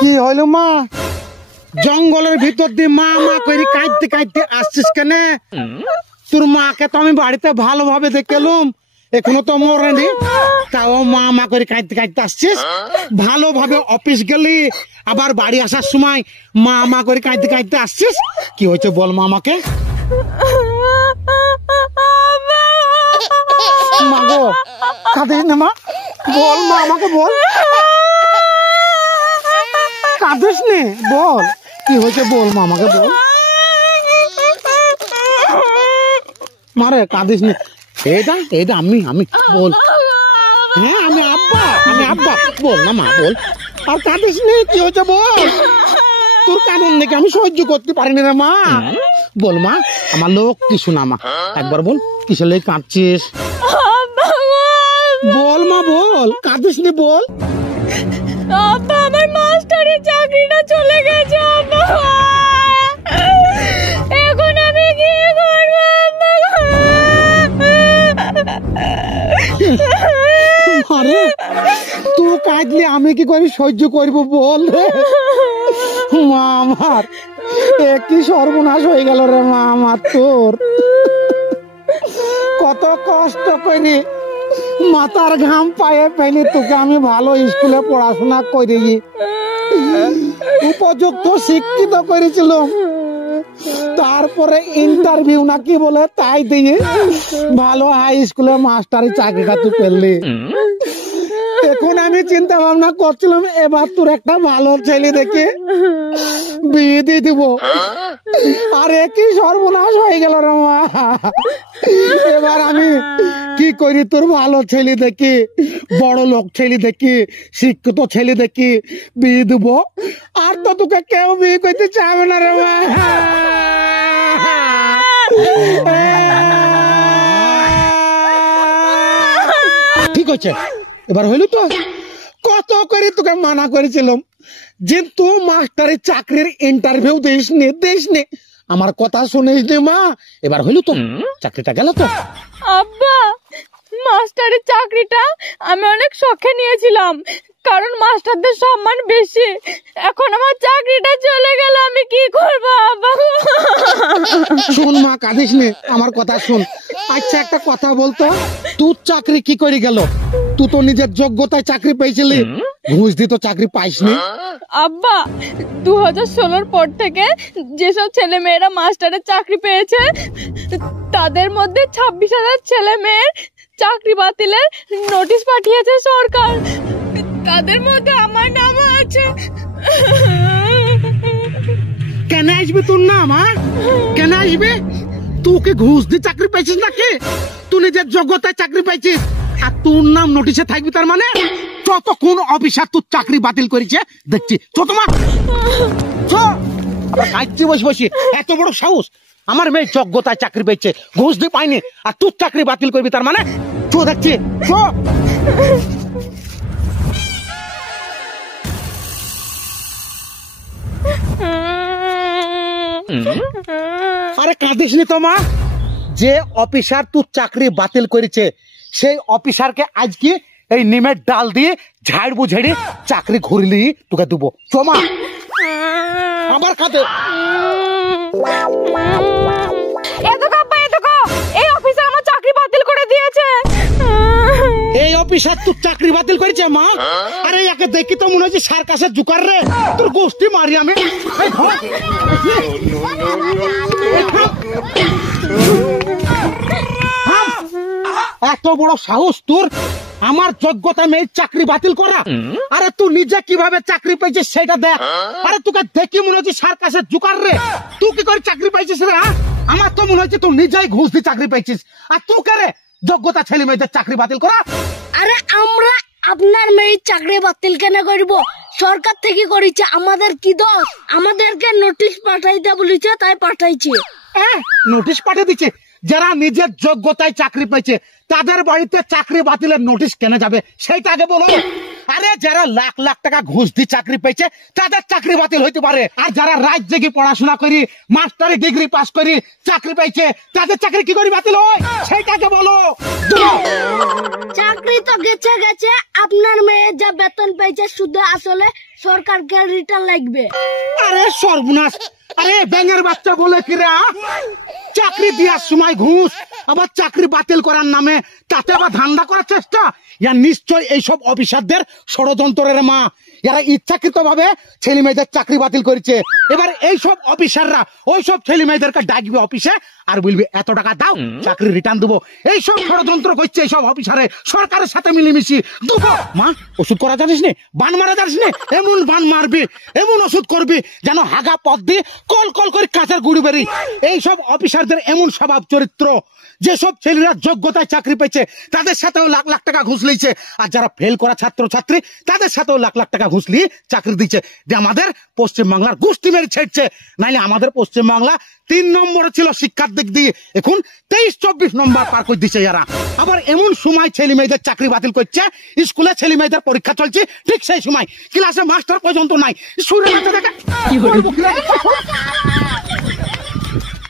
কি হইলো মা? জঙ্গলের ভিতর দিয়ে মা মা করে কাঁদতে কাঁদতে আসছিস কেন? তোর মাকে তো আমি বাড়িতে ভালোভাবে দেখলাম, এখনো তো মরেনি, তাও মা মা করে কাঁদতে কাঁদতে আসছিস। ভালোভাবে অফিস গেলি, আবার বাড়ি আসার সময় মা মা করে কাঁদতে কাঁদতে আসছিস। কি হয়েছে বল মা আমাকে। মা গো, কাঁদিস না মা, বল মা আমাকে বল, কাঁদিস নে, বল কি হয়েছে বল মা আমাকে বল। মারে কাঁদিস নে, এটা এটা আমি আমি বল। হ্যাঁ আমি আব্বা বল না মা বল, আর কাঁদিস নে, কি হয়েছে বল। তোর কাঁদন দেখে আমি সহ্য করতে পারিনি রে মা। বল মা, আমার লোক কিছু না মা, একবার বল কিসের লেগে কাঁদছিস। বল মা বল, কাঁদিস নে বল। আব্বা আমার মাস্টারের চাকরিটা চলে গেছে আব্বা, এখন আমি কি করব আব্বা। আরে তুই কাঁদলে আমি কি করে সহ্য করব বল রে মা। আমার কি সর্বনাশ হয়ে গেল রে মা আমার। তোর কত কষ্ট করে মাথার ঘাম পায়ে ফেলি তোকে আমি ভালো স্কুলে পড়াশোনা করে উপযুক্ত শিক্ষিত করেছিলাম, তারপরে ইন্টারভিউ নাকি বলে তাই দিয়ে ভালো হাই স্কুলে মাস্টারি চাকরিটা তুই পেলি। এখন আমি চিন্তা ভাবনা করছিলাম এবার তোর একটা ভালো ছেলে দেখে বিয়ে দিয়ে দিব, আর একই সর্বনাশ হয়ে গেল রে মা। এবার আমি কি করি, তোর ভালো ছেলে দেখি, বড় লোক ছেলে দেখি, শিক্ষিত ছেলে দেখি বিয়ে দিব, আর তো তোকে কেউ বিয়ে করতে চাবে না রে মা। ঠিক আছে এবার হইল তো, কত করে তোকে মানা করেছিলাম যে তুই মাস্টারের চাকরির ইন্টারভিউ দিস নে, আমার কথা শুনিস নে মা। এবার হইল তো, চাকরিটা গেল তো। আব্বা মাস্টারের চাকরিটা আমি অনেক শখে নিয়েছিলাম, কারণ মাস্টারদের সম্মান বেশি। এখন আমার চাকরিটা চলে গেল, আমি কি করব আব্বা। শোন মা, কাঁদিস নে, আমার কথা শোন। আচ্ছা একটা কথা বলতো, তোর চাকরি কি করে গেল? তুই তো নিজের যোগ্যতায় চাকরি পেয়েছিলি, ঘুষ দিয়ে তো চাকরি পাইসনি। আব্বা 2016 পর থেকে যেসব ছেলে মেয়েরা মাস্টারের চাকরি পেয়েছে, তাদের মধ্যে 26,000 ছেলে মেয়ের চাকরি বাতিলের নোটিশ পাঠিয়েছে সরকার, তাদের মধ্যে আমার নামও আছে। কেন আসবে তোর নাম? কেন আসবে? তোকে ঘুষ দিয়ে চাকরি পাইছিস নাকি? তুই নিজের যোগ্যতায় চাকরি পাইছিস আর তোর নাম নোটিশে থাকবি? তার মানে যতক্ষণ অফিসার তোর চাকরি বাতিল করেছে দেখছি। তোমার বসে বসে এত বড় সাহস, আমার মেয়ে যোগ্যতায় চাকরি পেয়েছে, ঘুষ দিয়ে পাইনি, আর তোর চাকরি বাতিল করবি? তার মানে চো দেখছি। আরে কাঁদিস নি তোমা, যে অফিসার তোর চাকরি বাতিল করেছে সেই অফিসারকে আজকে এই নিমের ডাল দিয়ে ঝাড়বু ঝেড়ে চাকরি ঘুরলি তোকে দেবো। চমা আবার খাতে এই অফিসার আমার চাকরি বাতিল করে দিয়েছে। এই অফিসার তোর চাকরি বাতিল করেছে মা? আরে একে দেখি তো মনে হচ্ছে সার্কাসের জুকার রে, তোর গোষ্ঠী মারি আমি। এত বড় সাহস তোর আমার যোগ্যতা মেয়ে চাকরি বাতিল করা? আরে তুই নিজে কিভাবে চাকরি পেয়েছিস সেটা দেখ। আরে তোকে দেখি মনে হচ্ছে সার্কাসের জুকার রে, তুই কি করে চাকরি পাইছিস রে? আমার তো মনে হচ্ছে তুই নিজেই ঘুষ দিয়ে চাকরি পাইছিস, আর তুই কে রে যোগ্যতা ছেলে মেয়েদের চাকরি বাতিল করা? আরে আমরা আপনার মেয়ের চাকরি বাতিল কেন করব? সরকার থেকে করেছে, আমাদের কি দোষ? আমাদেরকে নোটিশ পাঠাইতে বলেছে তাই পাঠাইছে। নোটিশ পাঠিয়ে দিচ্ছে? যারা নিজের যোগ্যতায় চাকরি পেয়েছে তাদের বাড়িতে চাকরি বাতিলের নোটিশ কেন যাবে সেইটা আগে বলো। আরে যারা লাখ লাখ টাকা ঘুষ দিয়ে চাকরি পেয়েছে তাদের চাকরি বাতিল হইতে পারে, আর যারা রাত জেগে পড়াশোনা করি মাস্টারি ডিগ্রি পাস করি চাকরি পেয়েছে তাদের চাকরি কি করে বাতিল হয় সেটাকে বলো। চাকরি তো গেছে গেছে, আপনার মেয়ে যা বেতন পেয়েছে শুধু আসলে সরকারকে রিটার্ন লাগবে। আরে সর্বনাশ, আরে ব্যাঙের বাচ্চা বলে কি রে, চাকরি দেওয়ার সময় ঘুষ আবার চাকরি বাতিল করার নামে তাতে আবার ধান্দা করার চেষ্টা, ইয়া নিশ্চয় এইসব অফিসারদের ষড়যন্ত্রের মা, এরা ইচ্ছাকৃত ভাবে ছেলে মেয়েদের চাকরি বাতিল করেছে। এবার এইসব অফিসাররা ওইসব ছেলে মেয়েদেরকে ডাকবে অফিসে আর বলবে এত টাকা দাও চাকরি রিটার্ন দেবো, এইসব ষড়যন্ত্র করছে এইসব অফিসারে সরকারের সাথে মিলেমিশি দেবো। মা ওষুধ করা জানিস নে, বান মারা জানিস নে, এমন বান মারবি এমন ওষুধ করবি যেন হাগা পথ দিয়ে কল কল করে কাঁচের গুড়ি বেরি। এইসব অফিসারদের এমন স্বভাব চরিত্র, যেসব ছেলেরা যোগ্যতায় চাকরি পেয়েছে তাদের সাথেও লাখ লাখ টাকা ঘুষ লিয়েছে, আর যারা ফেল করা ছাত্র ছাত্রী তাদের সাথেও লাখ লাখ টাকা ঘুষ নিয়ে চাকরি দিচ্ছে, যে আমাদের পশ্চিমবাংলার গোষ্ঠী মেরে ছেড়ছে। নাইলে আমাদের পশ্চিমবাংলা 3 নম্বরে ছিল শিক্ষার দিক দিয়ে, এখন 23-24 নম্বর পার করে দিচ্ছে এরা। আবার এমন সময় ছেলে মেয়েদের চাকরি বাতিল করছে, স্কুলে ছেলে মেয়েদের পরীক্ষা চলছে ঠিক সেই সময় ক্লাসে মাস্টার পর্যন্ত নাই।